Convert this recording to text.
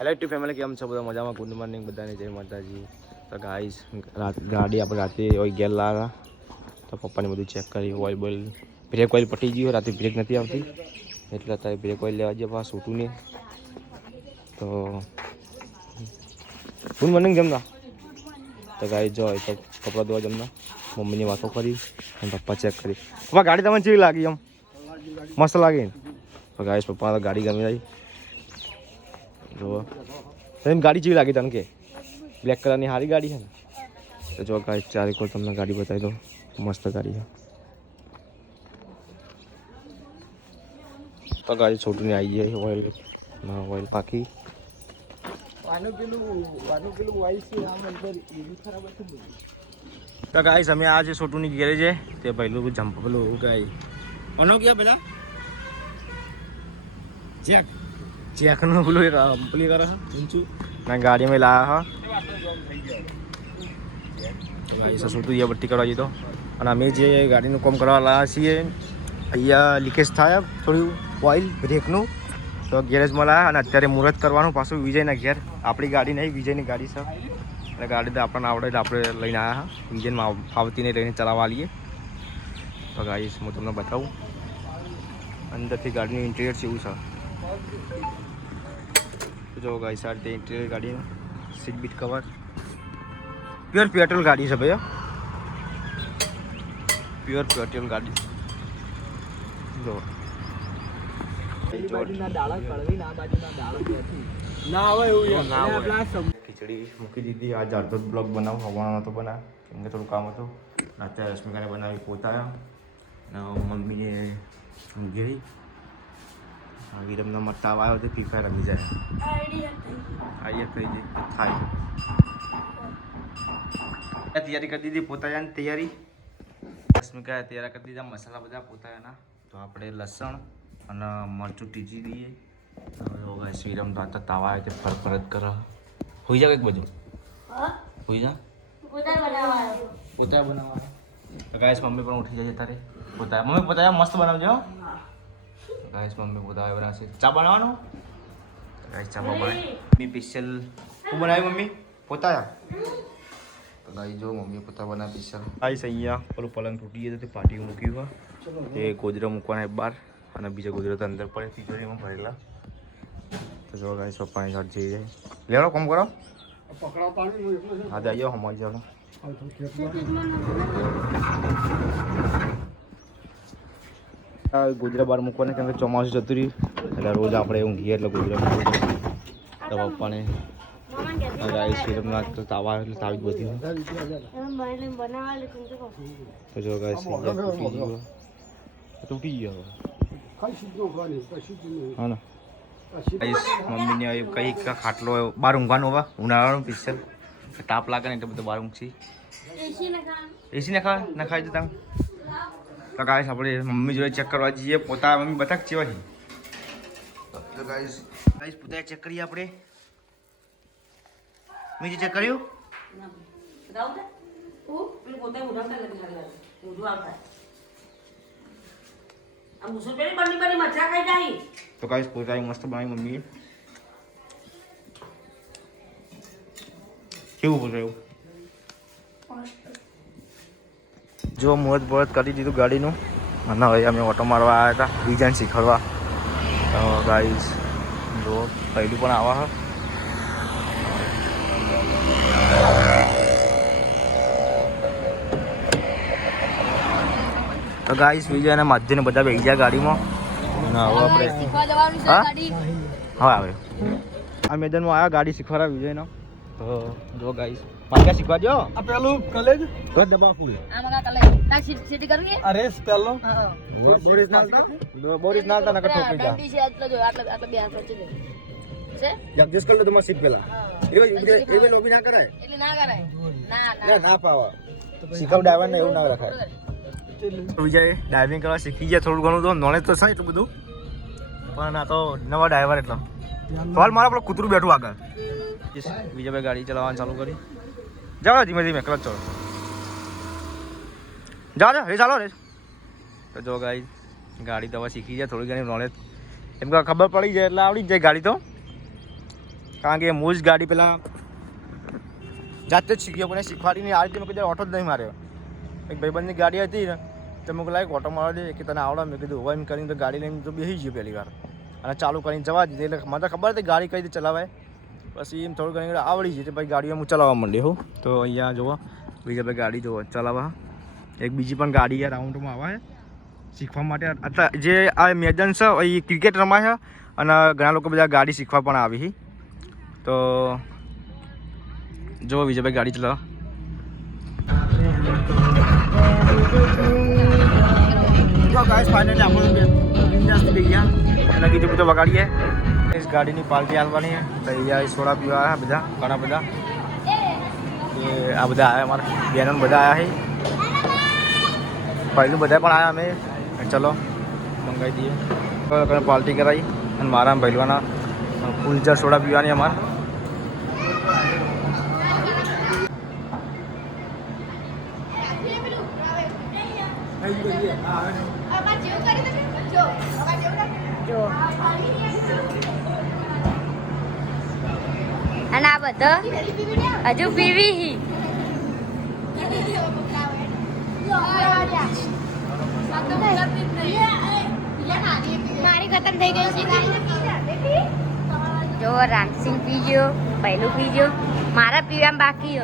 Hello two family કેમ છો બધા? મજામાં? ગુડ મોર્નિંગ બધાને. જય માતાજી. તો ગાઈસ ગાડી આપણે રાતે ઓઈ ગેર લાવ્યા તો પપ્પાને બધું ચેક કરી ઓઇલ બોઇલ. બ્રેક ઓઇલ પટી ગયો, રાતે બ્રેક નથી આવતી. એટલે અત્યારે બ્રેક ઓઇલ લેવા જઈએ પાસ ઉઠું નહીં. તો ગુડ મોર્નિંગ જમના તો ગાઈ જો તો કપડાં ધોવા જમના મમ્મીની વાતો કરી, અને પપ્પા ચેક કરી. પપ્પા, ગાડી તમને કેવી લાગી એમ? મસ્ત લાગી તો ગાઈસ પપ્પા ગાડી ગમી જાય જો તને ગાડી જેવી લાગી તને કે બ્લેક કલરની સારી ગાડી છે ને તો જો ગાઈસ ચારે કોઈ તમને ગાડી બતાવી દો મસ્ત ગાડી છે તો ગાડી છોટુંને આવી જાય ઓઇલ ઓઇલ પાકી તો ગાઈસ અમે આ જે છોટુની ઘેરે છે તે પહેલું જમ્પ પેલું ગાય કોનો ગયા પેલા ચેક ચેકનું પેલું એક પેલી કરે છે ઊંચું ના ગાડીમાં લાયા હા ગાઈસ છોટું એ બટ્ટી કરવા જતો અને અમે જે ગાડીનું કામ કરવા લાયા છીએ અહીંયા લીકેજ થાય થોડું ઓઇલ બ્રેકનું તો ગેરેજમાં લાયા અને અત્યારે મુહૂર્ત કરવાનું પાછું વિજયના ઘેર આપણી ગાડી નહીં વિજયની ગાડી છે એટલે ગાડી તો આપણને આવડે એટલે આપણે લઈને આવ્યા હા વિજયમાં નહીં લઈને ચલાવવા લઈએ તો ગાડી હું તમને બતાવું અંદરથી ગાડીનું ઇન્ટિરિયર કેવું છે તો જો ગાઈસ આ રીતે ઇન્ટિરિયર ગાડીનું seat belt cover pure petrol ગાડી છે ભાઈ પ્યોર પેટ્રોલ ગાડી. જો. ખીચડી મૂકી દીધી. આજે અડધો બ્લોગ બનાવું હવાનો નહોતો બનાવ કેમ કે થોડું કામ હતું. અને રશ્મિકાને બનાવી પોતા અને મમ્મીને ગઈ વિરમનો મટ્ટા આવ્યો તો ફીફા રમી જાય. આઈએ કઈ દે થાય. તૈયારી કરી દીધી પોતાની તૈયારી. રશ્મિકાએ તૈયાર કરી દીધા મસાલા બધા પોતાના. તો આપણે લસણ અને મરચું ટીચી દઈએ હવે શ્રીરામ તો આ તાવા આવે તે ફર ફરત કરે. હોઈ જા એક બાજુ. હોઈ જા. પોતા બનાવવા ગાઈસ મમ્મી પણ ઉઠી જાય તારે. પોતા મમ્મી પોતા મસ્ત બનાવજો ગાઈસ મમ્મી પોતા બનાવશે ચા બનાવવાનો ગાઈસ ચા બનાવી મમ્મી સ્પેશિયલ શું બનાવી મમ્મી પોતા તો ગાઈ જો મમ્મી પોતા બનાવી સ્પેશિયલ ગાઈસ અહીંયા પેલું પલંગ તૂટી ગયું તે પાટી મૂક્યું હોય તે ગોદરા મૂકવાના બહાર અને બીજા ગોદરા તો અંદર પડે તિજોરીમાં ભરેલા તો જો ગાઈસ પપ્પાની સાથે જઈ જાય લેવડો કોમ કરો હા જઈએ હમણાં ચાલો આ ગુજરા બહાર મૂકવાને કેમ કે ચોમાસું જતું રહ્યું. એટલે રોજ આપણે ઊંઘીએ એટલે મૂકવું તો પપ્પાને રાઈસ તો તાવા એટલે તાવી બધી. તો જો ગાઈસ તૂટી ગયો તૂટી ગયો હા ને. મમ્મીને હવે કંઈક ખાટલો બહાર ઊંઘવાનો હવે ઉનાળાનું પિક્ચર તાપ લાગે ને એટલે બધું બહાર ઊંઘી એસી નખાઈ દે તમે તો ગાઈસ આપણે મમ્મી જોડે ચેક કરવા જઈએ. પોતા મમ્મી બતાક ચેવા છે? તો ગાઈસ ગાઈસ પોતા ચેક કરીએ આપણે. મેં જે ચેક કર્યું? તો. ગાઈસ પોતા મસ્ત બનાવી મમ્મીએ. કેવું પોતાયું જો મુહૂર્ત બુહૂર્ત કરી દીધું ગાડીનું. અને હવે અમે ઓટો મારવા આવ્યા હતા ડિઝાઇન શીખવાડવા. તો ગાઈસ જો પહેલું પણ આવા હ. તો ગાઈસ બીજા અને માધ્યને બધા બેસી ગયા ગાડીમાં. અને હવે આપણે હા? હા આવે. આ મેદાનમાં આવ્યા ગાડી શીખવાડવા વિજયનો. તો જો ગાઈસ મારે શીખવા દો આ પેલું કલેજ તો દબા ફૂલ. અરે પેલો બોરિસ ના બોરિસ ના હતા નકર ઠોકી જા જગદીશ કર લો તમારે સીટ પેલા એ એ લોબી ના કરાય? ના ના પાવા શીખવ ડાયવર ને એવું ના રખાય. વિજય ડાઇવિંગ કરવા શીખી ગયા થોડું ઘણું તો. નોલેજ તો છે એટલું બધું. પણ આ તો નવા ડ્રાઈવર એટલો. હાલ મારા પેલું કૂતરું બેઠું આગળ. વિજયભાઈ ગાડી ચલાવવાનું ચાલુ કરી જાઓ ધીમે ધીમે, ક્લચ ચલો જાઓ જાઓ રે ચાલો રે તો જો ગાઈ ગાડી તો હવે શીખી જાય થોડી ઘણી નોલેજ એમ કે ખબર પડી જાય, એટલે આવડી જ જાય ગાડી તો. કારણ કે હું જ ગાડી પેલા જાતે જ શીખ્યો પણ શીખવાડીને આ રીતે મેં કીધું ઓટો જ નહીં માર્યો. એક ભાઈબંધની ગાડી હતી ને, તો મેં લાઈક ઓટો મારવા દે, કે તને આવડે? મેં કીધું હોય એમ કરીને તો ગાડી લઈને તો બેસી ગયો પહેલી વાર. અને ચાલુ કરીને જવા દીધી, એટલે મને ખબર હતી ગાડી કઈ રીતે ચલાવાય. પછી એમ થોડું ઘણી આવડી જઈ પછી ગાડીઓ હું ચલાવવા માંડી હું. તો અહીંયા જુઓ, બીજા ભાઈ ગાડી જુઓ, ચલાવવા. એક બીજી પણ ગાડી યાર રાઉન્ડમાં આવે. શીખવા માટે અત્યારે જે આ મેદાન છે, એ ક્રિકેટ રમાય છે અને ઘણા લોકો બધા ગાડી શીખવા પણ આવી છે. તો જો વિજયભાઈ ગાડી ચલાવો. ફાઇનલી આપણે ગયા. અને કીધું, બધું વગાડીએ. ગાડીની પાર્ટી હાલવાની તો અહીંયા સોડા પીવા આવ્યા બધા, ઘણા બધા. આ બધા આવ્યા અમારા બહેનો બધા આવ્યા છે. પહેલું બધા પણ આવ્યા અમે. ચલો, મંગાવી દઈએ. પાર્ટી કરાવી અને મારા પહેલવાના ફૂલ ચાર સોડા પીવાની અમારે. અને આ બધો હજુ પીવી હી. મારી ખતમ થઈ ગઈ છે. જો રામસિંગ પીજો પહેલું પીજો મારા પીવા બાકી